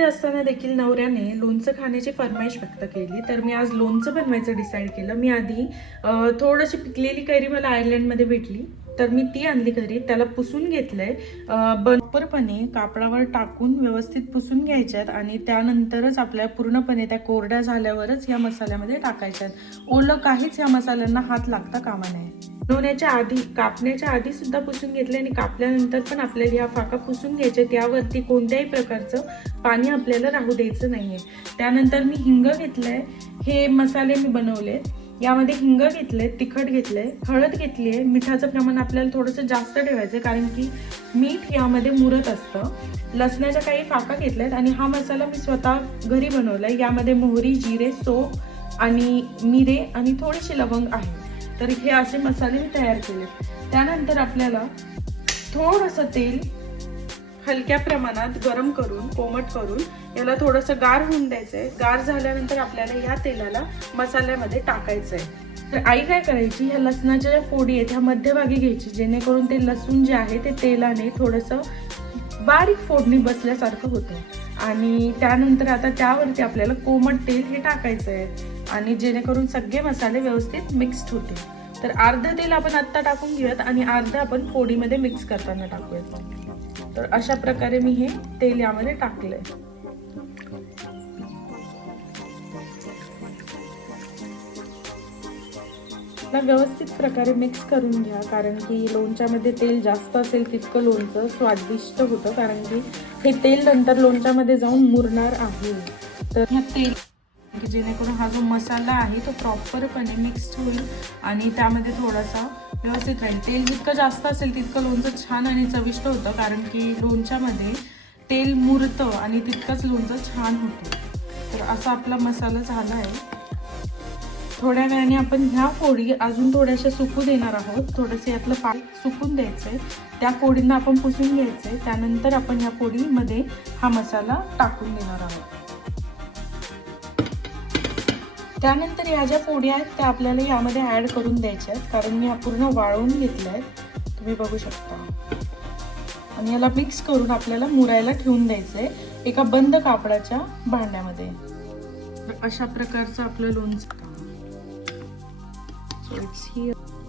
असताना देखील नवऱ्याने लोणचं खाण्याची फरमाईश व्यक्त केली. तर मी आज लोणचं बनवायचं डिसाईड केलं. मी आधी थोडीशी पिकलेली कैरी मला आयर्लंडमध्ये भेटली. तर मी ती आणली घरी. त्याला पुसून घेतलंय. बरोबरपणे कापडावर टाकून व्यवस्थित पुसून घ्यायच्यात आणि त्यानंतरच आपल्या पूर्णपणे त्या कोरड्या झाल्यावरच या मसाल्यामध्ये टाकायच्यात. ओलं काहीच या मसाल्यांना हात लागता कामा नये. बनवण्याच्या आधी कापण्याच्या आधी सुद्धा पुसून घेतले आणि कापल्यानंतर पण आपल्याला ह्या फाका पुसून घ्यायच्या त्यावरती कोणत्याही प्रकारचं पाणी आपल्याला राहू द्यायचं नाहीये. त्यानंतर मी हिंग घेतलंय. हे मसाले मी बनवले यामध्ये हिंग घेतले तिखट घेतलंय हळद घेतली आहे मिठाचं प्रमाण आपल्याला थोडंसं जास्त ठेवायचं कारण की मीठ यामध्ये मुरत असतं. लसणाच्या काही फाका घेतल्यात आणि हा मसाला मी स्वतः घरी बनवलाय. यामध्ये मोहरी जिरे सोप आणि मिरे आणि थोडीशी लवंग आहे. तर हे असे मसाले मी तयार केले. त्यानंतर आपल्याला थोडंसं तेल हलक्या प्रमाणात गरम करून कोमट करून याला थोडंसं गार होऊन द्यायचंय. गार झाल्यानंतर आपल्याला या तेलाला मसाल्यामध्ये टाकायचंय. तर आई काय करायची ह्या लसणाच्या ज्या फोडी आहेत ह्या मध्यभागी घ्यायची जेणेकरून ते लसूण जे आहे ते तेलाने थोडंसं बारीक फोडणी बसल्यासारखं होतं. आणि त्यानंतर आता त्यावरती आपल्याला कोमट तेल हे टाकायचं आहे आणि जेणेकरून सगळे मसाले व्यवस्थित मिक्स्ड होतील. तर अर्ध तेल आपण आत्ता टाकून घेऊयात आणि अर्ध आपण फोडीमध्ये मिक्स करताना टाकूयात. तर अशा प्रकारे मी हे तेल यामध्ये टाकलंय. ला व्यवस्थित प्रकारे मिक्स करून घ्या. कारण की लोणच्यामध्ये तेल जास्त असेल तितकं लोणचं स्वादिष्ट होतं. कारण की हे तेल नंतर लोणच्यामध्ये जाऊन मुरणार आहे. तर ह्या तेल की जेणेकरून हा जो मसाला आहे तो प्रॉपरपणे मिक्स होईल आणि त्यामध्ये थोडासा व्यवस्थित राहील. तेल जितकं जास्त असेल तितकं लोणचं छान आणि चविष्ट होतं. कारण की लोणच्यामध्ये तेल मुरतं आणि तितकंच लोणचं छान होतं. तर असा आपला मसाला झाला आहे. थोड्या वेळाने आपण ह्या फोडी अजून थोड्याशा सुकू देणार आहोत. थोडंसं यातलं पाणी सुकून द्यायचंय. त्या फोडींना आपण पुसून घ्यायचंय. त्यानंतर आपण ह्या फोडीमध्ये हा मसाला टाकून देणार आहोत. त्यानंतर ह्या ज्या फोडी आहेत त्या आपल्याला यामध्ये ऍड करून द्यायच्या आहेत. कारण मी हा पूर्ण वाळवून घेतल्या आहेत. तुम्ही बघू शकता. आणि याला मिक्स करून आपल्याला मुरायला ठेवून द्यायचंय. एका बंद कापडाच्या भांड्यामध्ये. अशा प्रकारचं आपलं लोणचं. towards you.